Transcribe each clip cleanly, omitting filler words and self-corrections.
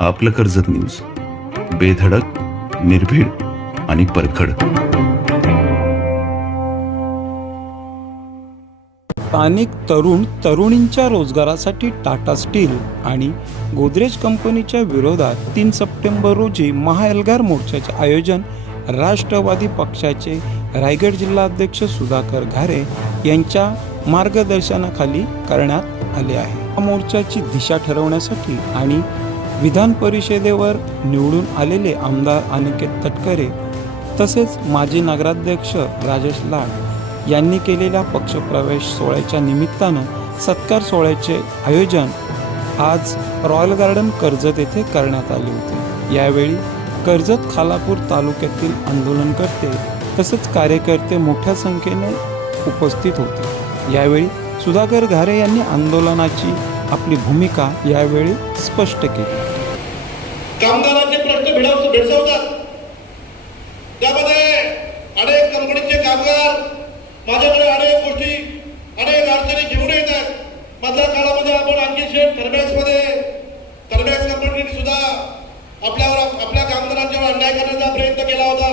आपलं कर्जत न्यूज, बेधडक, निर्भीड आणि परखड. स्थानिक तरुणींच्या रोजगारासाठी टाटा स्टील आणि गोदरेज कंपनीच्या विरोधात 3 सप्टेंबर रोजी महाएल्गार मोर्चाचे आयोजन राष्ट्रवादी पक्षाचे रायगड जिल्हाध्यक्ष सुधाकर घारे यांच्या मार्गदर्शनाखाली करण्यात आले आहे. या मोर्चाची दिशा ठरवण्यासाठी आणि विधान परिषदेवर निवडून आलेले आमदार अनिकेत तटकरे तसेच माजी नगराध्यक्ष राजेश लाड यांनी केलेल्या पक्षप्रवेश सोहळ्याच्या निमित्तानं सत्कार सोहळ्याचे आयोजन आज रॉयल गार्डन कर्जत येथे करण्यात आले होते. यावेळी कर्जत खालापूर तालुक्यातील आंदोलनकर्ते तसेच कार्यकर्ते मोठ्या संख्येने उपस्थित होते. यावेळी सुधाकर घारे यांनी आंदोलनाची आपली भूमिका यावेळी स्पष्ट केली. कामगारांचे प्रश्न भेडसावतात. त्यामध्ये अनेक कंपनीचे कामगार माझ्याकडे अनेक गोष्टी अनेक अडचणी घेऊन येतात. मधल्या काळामध्ये आपण आणखी थर्मॅक्स कंपनीने सुद्धा आपल्या कामगारांच्यावर अन्याय करण्याचा प्रयत्न केला होता.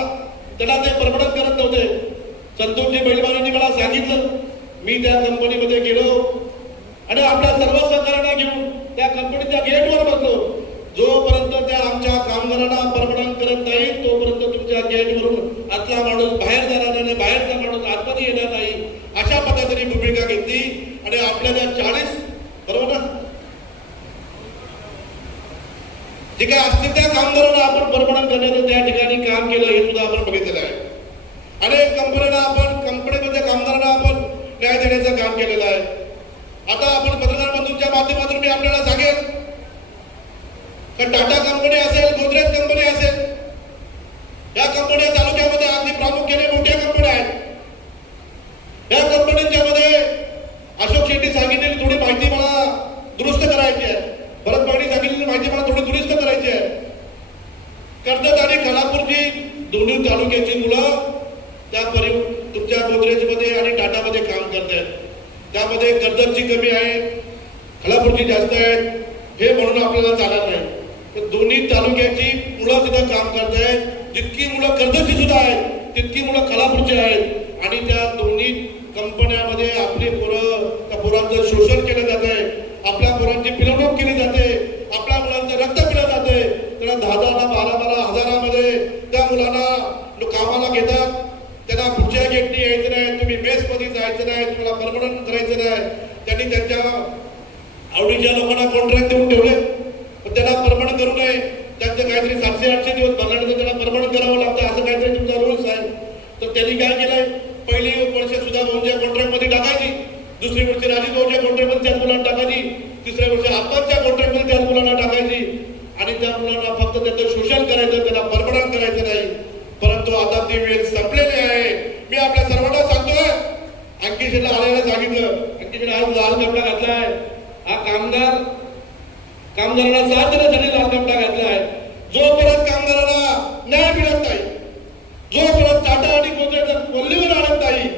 त्यांना ते परवडत करत नव्हते. संतोषजी बैलवानांनी मला सांगितलं. मी त्या कंपनीमध्ये गेलो आणि आपल्या सर्व सहकार्यांना घेऊन त्या कंपनीच्या गेटवर बसलो. जोपर्यंत त्या आमच्या कामगारांना परवानगी करत नाही तोपर्यंत तुमच्या गेटवरून आतला माणूस बाहेर जाणार नाही, बाहेरचा माणूस आतमध्ये येणार नाही, अशा पद्धतीने भूमिका घेतली. आणि आपल्या त्या 40 बरोबर ना जे काय असतील त्या कामगारांना आपण परवानगी करण्याचं त्या ठिकाणी काम केलं हे सुद्धा आपण बघितलेलं आहे. अनेक कंपनीमध्ये कामगारांना आपण न्याय देण्याचं काम केलेलं आहे. आता आपण पत्रकार बंधूंच्या माध्यमातून मी आपल्याला सांगेन टाटा कंपनी असेल, गोदरेज कंपनी असेल, या कंपन्या तालुक्यामध्ये अगदी प्रामुख्याने मोठ्या कंपन्या आहेत. या कंपन्यांच्या मध्ये अशोक शेट्टी सांगितलेली थोडी माहिती मला दुरुस्त करायची आहे. भरत पाटील सांगितलेली माहिती मला थोडी दुरुस्त करायची आहे. कर्जत आणि खालापूरची दोन्ही तालुक्याची मुलं त्या तुमच्या गोदरेजमध्ये आणि टाटामध्ये काम करतात. त्यामध्ये कर्जतची कमी आहे, खालापूरची जास्त आहे हे म्हणून आपल्याला चालत नाही. दोन्ही तालुक्याची मुलं तिथं काम करत आहेत. जितकी मुलं कर्जतची सुद्धा आहेत तितकी मुलं खालापूरची आहेत. आणि त्या दोन्ही कंपन्यामध्ये आपली त्या पोरांचं शोषण केलं जात आहे. आपल्या पोरांची पिळवणूक केली जाते. आपल्या मुलांचं रक्त पिळलं जाते. त्यांना 10,000 12,000 हजारामध्ये त्या मुलांना कामाला घेतात. त्यांना पुढच्या गेटनी यायचं नाही, तुम्ही मेसमध्ये जायचं नाही, तुम्हाला परमनंट करायचं नाही. त्यांनी त्यांच्या आवडीच्या लोकांना कॉन्ट्रॅक्ट देऊन ठेवले. त्यांना परमनंट करू नये. त्यांचं काहीतरी 700-800 दिवस भरल्यानंतर त्यांना परमनंट करावं लागतं, असं काहीतरी तुमचा रूल्स आहे. तर त्यांनी काय केलंय, पहिली वर्ष सुद्धा भाऊंच्या कॉन्ट्रॅक्टमध्ये टाकायची, दुसरी वर्ष राजीव भाऊच्या कॉन्ट्रॅक्टमध्ये त्याच मुलांना टाकायची, तिसऱ्या वर्षी आत्ताच्या कॉन्ट्रॅक्टमध्ये त्याच मुलांना टाकायची. आणि त्या मुलांना फक्त त्यांचं शोषण करायचं, त्यांना परमनंट करायचं नाही. परंतु आता ती वेळ संपलेली आहे. मी आपल्या सर्वांना सांगतोय, अंकितला आल्याला सांगितलं, अंकितने आज लाल कपडा घातलाय. हा कामगारांना साथ देण्यासाठी लाल कपडा घातला आहे. जोपर्यंत कामगारांना न्याय मिळत नाही, जोपर्यंत टाटा आणि गोदरेज कोल्लीवर आणत नाही,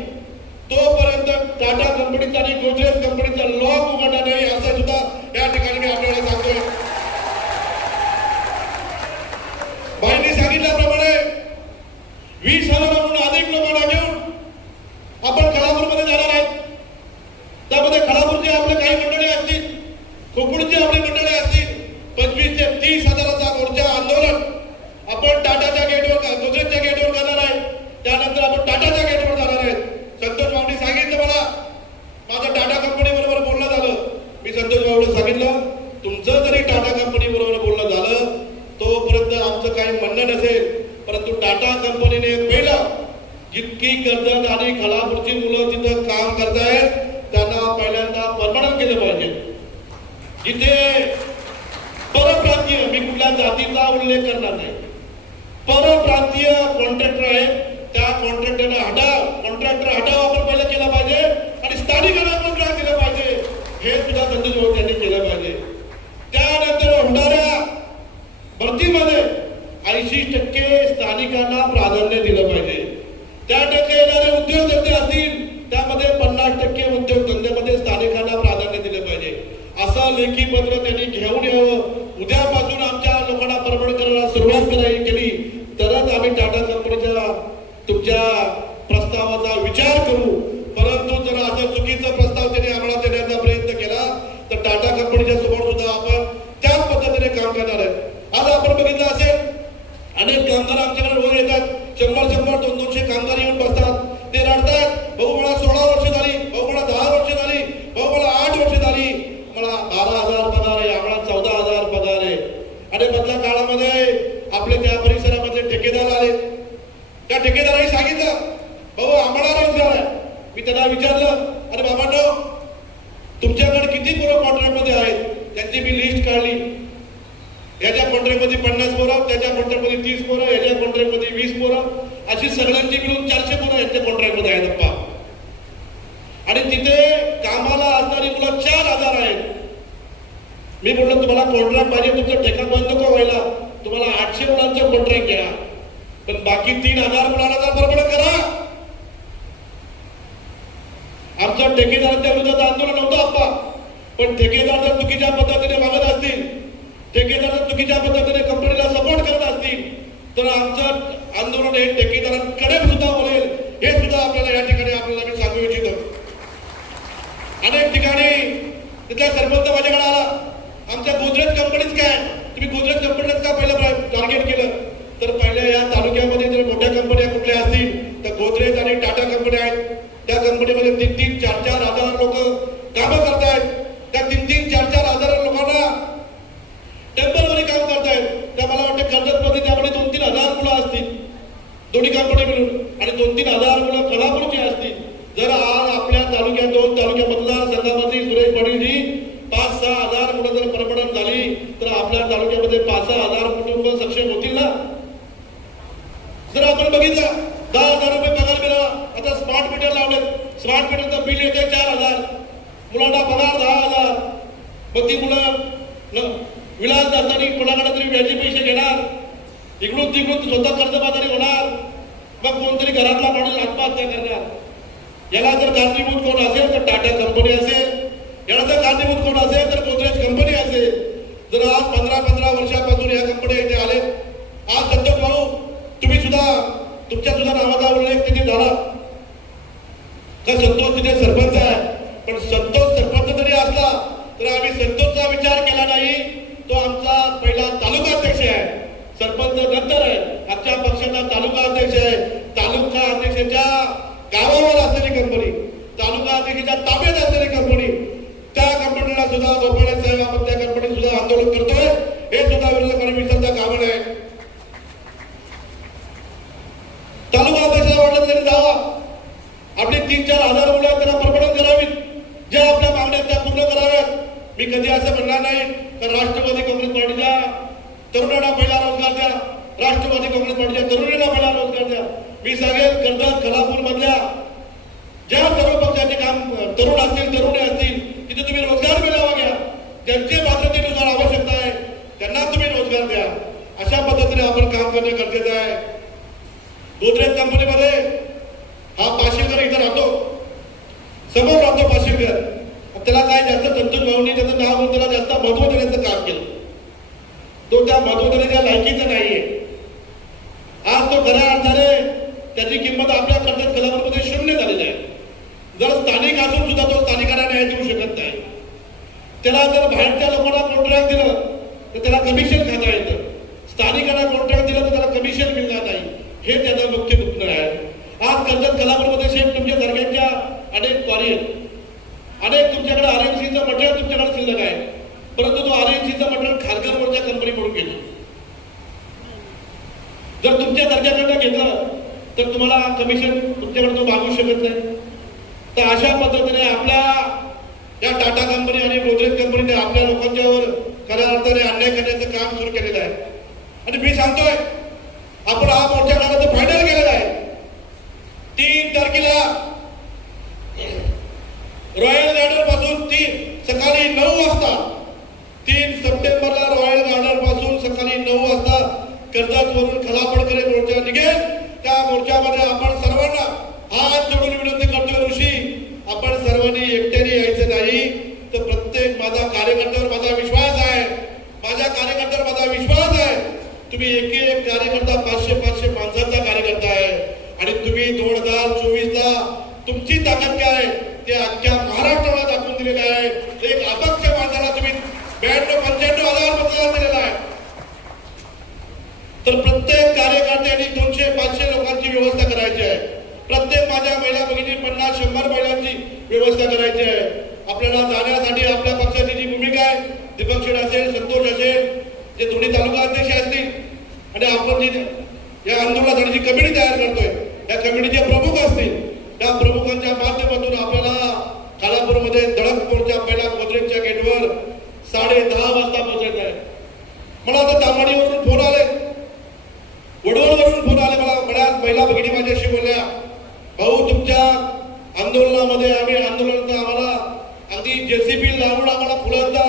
तोपर्यंत टाटा कंपनीचा आणि गोदरेज कंपनीचा लॉक उघडणार नाही, असं सुद्धा या ठिकाणी मी आपल्याला सांगतोय. भाईंनी सांगितल्याप्रमाणे 20,000हून अधिक लोकांना घेऊन आपण खालापूरमध्ये जाणार आहोत. त्यामध्ये खालापूरचे आपले काही मंडळी असतील, खोपूरची आपली मंडळी असतील. 25,000 ते 30,000चा मोर्चा आंदोलन आपण टाटाच्या गेटवर, गोदरेजच्या गेटवर करणार आहे. त्यानंतर आपण टाटाच्या गेटवर जाणार आहेत. संतोष भाऊंनी सांगितलं, मला माझं टाटा कंपनी बरोबर बोलणं झालं. मी संतोष भाऊला सांगितलं, तुमचं जरी टाटा कंपनी बरोबर बोलणं झालं तोपर्यंत आमचं काही म्हणणं नसेल. परंतु टाटा कंपनीने पहिलं जितकी कर्जत आणि खालापूरची मुलं तिथं काम करतायत त्यांना पहिल्यांदा परमनंट केलं पाहिजे. जिथे परप्रांतीय, मी कुठल्या जातीचा उल्लेख करणार नाही, परप्रांतीय कॉन्ट्रॅक्टर आहे, त्या कॉन्ट्रॅक्टर हटाव आपण पहिलं केलं पाहिजे. आणि स्थानिकांना कॉन्ट्रॅक्ट दिलं पाहिजे, हे सुद्धा संतोष भाऊ त्यांनी केलं पाहिजे. त्यानंतर होणाऱ्या भरतीमध्ये 80% स्थानिकांना प्राधान्य दिलं पाहिजे. त्या टक्के येणारे उद्योगधंदे असतील त्यामध्ये 50% उद्योगधंद्यामध्ये स्थानिकांना प्राधान्य दिलं पाहिजे. असं लेखी पत्र त्यांनी घेऊन यावं. उद्यापासून आमच्या केली तरच आम्ही टाटा कंपनीच्या तुमच्या प्रस्तावाचा विचार करू. परंतु जर असं चुकीचा प्रस्ताव त्यांनी आम्हाला देण्याचा प्रयत्न केला तर टाटा कंपनीच्या समोर सुद्धा आपण त्याच पद्धतीने काम करणार आहे. आज आपण बघितलं असेल अनेक कामगार आमच्याकडे रोज येतात, 100 200 कामगार येऊन बसतात. ते रडतात, भाऊ मला 16 वर्ष झाली, भाऊ मला 10 वर्ष झाली, भाऊ मला 8 वर्ष झाली, मला 12,000 पगार आहे, आम्हाला 14,000 पगार आहे. आणि मधल्या काळामध्ये आपले त्या परिसरामध्ये ठेकेदार आले. त्या ठेकेदारांनी सांगितलं भाऊ आम्हाला रोजगार आहे. मी त्यांना विचारलं अरे बाबांनो तुमच्याकडे किती पोरं कॉन्ट्रॅक्टमध्ये आहेत? त्यांची मी लिस्ट काढली. याच्या कॉन्ट्रॅक्टमध्ये 50 पोरं, त्याच्या कॉन्ट्रॅक्टमध्ये 30 पोरं, याच्या कॉन्ट्रॅक्टमध्ये 20 पोरं, अशी सगळ्यांची मिळून 400 पोरं यांच्या कॉन्ट्रॅक्टमध्ये आहेत अप्पा. आणि तिथे कामाला असणारी मुलं 4,000 आहेत. मी म्हटलं तुम्हाला कॉन्ट्रॅक्ट पाहिजे, तुमचा ठेका बंद नको व्हायला, तुम्हाला 800 मुलांचं कॉन्ट्रॅक्ट घ्या, पण बाकी 3,000 मुलांना तर बरोबर करा. आमच्या ठेकेदारांच्या विरोधात आंदोलन नव्हतं अप्पा, पण ठेकेदार जर चुकीच्या पद्धतीने वागत असतील, ठेकेदार जर चुकीच्या पद्धतीने कंपनीला सपोर्ट करत असतील तर आमचं आंदोलन हे ठेकेदारांकडे सुद्धा बोलेल. हे सुद्धा आपल्याला या ठिकाणी आपल्याला मी सांगू इच्छितो. अनेक ठिकाणी तिथल्या सरपंच माझ्याकडे आला, आमच्या गोदरेज कंपनीच काय, तुम्ही गोदरेज कंपनीच का पहिलं टार्गेट केलं? तर पहिल्या या तालुक्यामध्ये जर मोठ्या कंपन्या कुठल्या असतील तर गोदरेज आणि टाटा कंपन्या आहेत. त्या कंपनीमध्ये 3-3, 4-4 हजार लोक कामं करतायत. त्या 3-3, 4-4 हजार लोकांना टेम्पररी काम करतायत. त्या मला वाटतं कर्जतमध्ये त्यामध्ये 2-3 हजार मुलं असतील दोन्ही कंपनी मिळून, आणि 2-3 हजार मुलं कोल्हापूरची असतील. जर आज आपल्या तालुक्यात 2 तालुक्या मतदारसंघामध्ये सुरेश पाटीलजी 5-6 हजार मुलं जर परमनंट झाली तर आपल्या तालुक्यामध्ये 5-6 हजार कुटुंब सक्षम होतील ना. जर आपण बघितलं 10,000 रुपये पगार मिळाला, आता स्मार्ट मीटर लावले, स्मार्ट मीटरचं बिल येते 4,000, मुलांना पगार 10,000. मग ती मुलं विलास दास्तानी कोणाकडे तरी व्याजी पैसे घेणार, इकडून तिकडून स्वतः कर्जबाजारी होणार, मग कोणतरी घरातला माणूस आत्महत्या करणार. याला जर कारणीभूत कोण असेल तर टाटा कंपनी असेल, याला जर कारणीभूत कोण असेल तर गोदरेज कंपनी असेल. जर आज 15-15 वर्षापासून या कंपन्या इथे आले, आज संतोष भाऊ तुम्ही सुद्धा तुमच्या सुद्धा नावाचा उल्लेख तिथे झाला का संतोष तिथे सरपंच आहे, पण संतोष सरपंच जरी असला तर आम्ही संतोषचा विचार केला नाही. तो आमचा पहिला तालुका अध्यक्ष आहे, सरपंच नंतर आहे. आमच्या पक्षाचा तालुका अध्यक्ष आहे. तालुका अध्यक्षाच्या गावावर असलेली कंपनी, तालुका अध्यक्षाच्या ताब्यात असलेली कंपनी, त्या कंपनीला सुद्धा गोपाळे साहेब आपण त्या कंपनीत सुद्धा आंदोलन करतोय. हे सुद्धा विरोधकांनी विसरता कामा नये. तालुका अध्यक्षाला वाटलं तरी जावा, आपली 3-4 हजार मुलं त्यांना परमनंट करावीत, ज्या आपल्या मागण्या त्या पूर्ण कराव्यात. मी कधी असं म्हणणार नाही तर राष्ट्रवादी काँग्रेस पार्टीच्या तरुणांना पहिला रोजगार द्या, राष्ट्रवादी काँग्रेस पार्टीच्या तरुणीला पहिला रोजगार द्या. मी सांगेल कर्जत कोल्हापूर मधल्या ज्या सर्व पक्षाचे काम तरुण असतील, तरुणी असतील, तिथे तुम्ही रोजगार मिळावा घ्या. ज्यांचे पात्रतेनुसार आवश्यकता आहे त्यांना तुम्ही रोजगार द्या. अशा पद्धतीने आपण काम करणे गरजेचं आहे. गोदरेज कंपनीमध्ये हा पाशीलकर इथं राहतो, समोर राहतो पाशीलकर. त्याला काय जास्त संतोष भाऊंनी त्याचं नाव घेऊन त्याला जास्त महत्व देण्याचं काम केलं. तो त्या महत्व देण्याच्या लायकीचा नाहीये. आज तो खऱ्या अर्थाने त्याची किंमत आपल्या कर्जत कोल्हापूरमध्ये शून्य झालेली आहे. जर स्थानिक असून सुद्धा तो स्थानिकांना न्याय देऊ शकत नाही. त्याला जर बाहेरच्या लोकांना कॉन्ट्रॅक्ट दिलं तर त्याला कमिशन खाता येतं, स्थानिकांना कॉन्ट्रॅक्ट दिलं तर त्याला कमिशन मिळणार नाही. हे त्याचं मुख्य दुःख आहे. आज कर्जत कोल्हापूरमध्ये शेठ तुमच्या दरम्यानच्या अनेक क्वारी आहेत, अनेक तुमच्याकडे आरएमसीचं मटेरियल तुमच्याकडे शिल्लक आहे, परंतु तो आरएमसीचं मटेरियल खारघरवरच्या कंपनी म्हणून गेलं. जर तुमच्या दर्जाकडनं घेतलं तर तुम्हाला कमिशन तुमच्याकडे तो मागू शकत नाही. तर अशा पद्धतीने आपल्या या टाटा कंपनी आणि गोदरेज कंपनीने आपल्या लोकांच्यावर खऱ्या अर्थाने अन्याय करण्याचं काम सुरू केलेलं आहे. आणि मी सांगतोय आपण हा मोर्चा काढायचं फायनल केलेला आहे. 3 तारखेला रॉयल गार्डन पासून सकाळी 9 वाजता 3 सप्टेंबरला रॉयल गार्डन पासून सकाळी 9 वाजता कर्जत वरून खलापडकडे मोर्चा निघेल. त्या मोर्चामध्ये आपण सर्वांना हात जोडून विनंती करतोय ऋषी, आपण सर्वांनी एकट्याने यायचं नाही. तर प्रत्येक माझा कार्यकर्त्यावर माझा विश्वास आहे, माझ्या कार्यकर्त्यावर माझा विश्वास आहे. तुम्ही एक कार्यकर्ता 500 माणसांचा कार्यकर्ता आहे आणि तुम्ही 2024 ला तुमची ताकद काय आहे ते अख्ख्या महाराष्ट्राला दाखवून दिलेलं आहे. एक अपक्ष माणसाला तुम्ही 92-95 हजार मतदान दिलेलं आहे. तर प्रत्येक कार्यकर्त्यांनी 200-500 लोकांची व्यवस्था करायची आहे. प्रत्येक माझ्या महिला भगिनी 50-100 महिलांची व्यवस्था करायची आहे. आपल्याला जाण्यासाठी आपल्या पक्षाची जी भूमिका आहे, दीपक शेठ असेल, संतोष असेल, जे दोन्ही तालुका अध्यक्ष असतील आणि आपण जी या आंदोलनासाठी जी कमिटी तयार करतोय त्या कमिटीचे प्रमुख असतील, त्या प्रमुखांच्या माध्यमातून आपल्याला खालापूरमध्ये धडक मोर्चा पहिला गोदरेजच्या गेटवर 10:30 वाजता पोहोचायचं आहे. मला आता तामाडीवरून फोन आले, वडवळवरून फोन आले. मला बऱ्याच महिला भगिनी माझ्याशी बोलल्या, भाऊ तुमच्या आंदोलनामध्ये आम्हाला अगदी जेसीबी लावून आम्हाला फुलांचा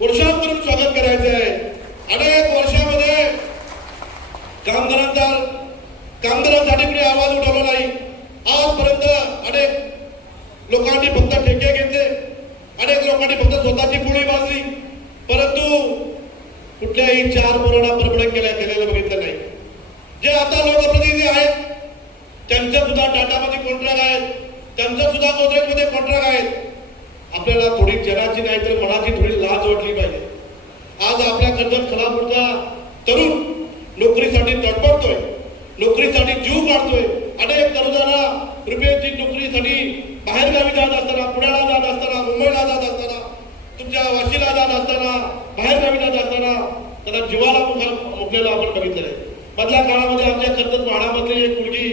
वर्षाव करून स्वागत करायचं आहे. अनेक वर्षामध्ये कामगारांसाठी कुणी आवाज उठवला नाही. आजपर्यंत अनेक लोकांनी फक्त ठेके घेतले, अनेक लोकांनी फक्त स्वतःची पोळी भाजली, परंतु कुठल्याही 4 पोरांना परबडक केलेलं बघितलं नाही. जे आता लोकप्रतिनिधी आहेत त्यांचं सुद्धा टाटामध्ये कॉन्ट्रॅक्ट आहेत, त्यांचं सुद्धा गोदरेजमध्ये कॉन्ट्रॅक्ट आहेत. आपल्याला थोडी जनाची नाही तर मनाची थोडी लाज वाटली पाहिजे. आज आपल्या कर्जत खालापूरचा तरुण नोकरीसाठी तडफडतोय, नोकरीसाठी जीव काढतोय. अनेक तरुणांना रुपयाची नोकरीसाठी बाहेरगावी जात असताना, पुण्याला जात असताना, मुंबईला जात असताना, तुमच्या वाशीला जात असताना, बाहेरगावी जात असताना त्यांना जीवाला मुकलेलं आपण बघितलं आहे. मधल्या काळामध्ये आमच्या कर्जत म्हाडामधली एक मुलगी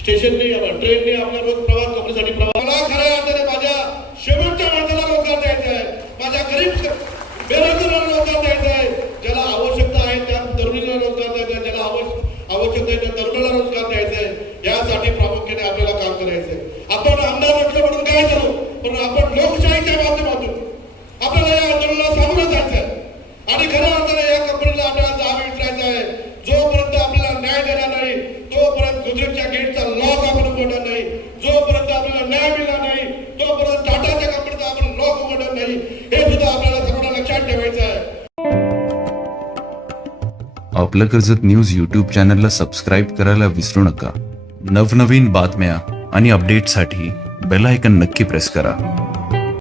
स्टेशनने ट्रेनने आपल्या रोज प्रवास नोकरीसाठी मला खऱ्या अर्थाने माझ्या शेवटच्या माणसाला रोजगार द्यायचा आहे, माझ्या गरीब बेरोजगारांना रोजगार द्यायचा आहे. ज्याला आवश्यकता आहे त्या तरुणीला रोजगार द्यायचा आहे, ज्याला आवश्यकता आहे त्या तरुणाला रोजगार द्यायचा आहे. यासाठी प्रामुख्याने आपल्याला काम करायचं आहे. आपण आमदार म्हटलं म्हणून काय करू, पण आपण लोकशाहीच्या माध्यमातून आपल्याला या आंदोलनाला सामोरं जायचं आहे आणि खऱ्या अर्थाने या कंपनीला आपल्याला जाब विचारायचा आहे. जोपर्यंत आपल्याला न्याय देणार नाही तोपर्यंत गुजरातच्या गेटचा लॉक आपण उघडणार नाही. जोपर्यंत आपल्याला न्याय मिळणार नाही तोपर्यंत टाटाच्या कंपनीचा आपण लॉक उघडणार नाही. हे सुद्धा आपल्याला सर्वांना लक्षात ठेवायचं आहे. आपलं कर्जत न्यूज यूट्यूब चॅनलला सबस्क्राईब करायला विसरू नका. नवनवीन बातम्या आणि अपडेटसाठी बेल आयकन नक्की प्रेस करा.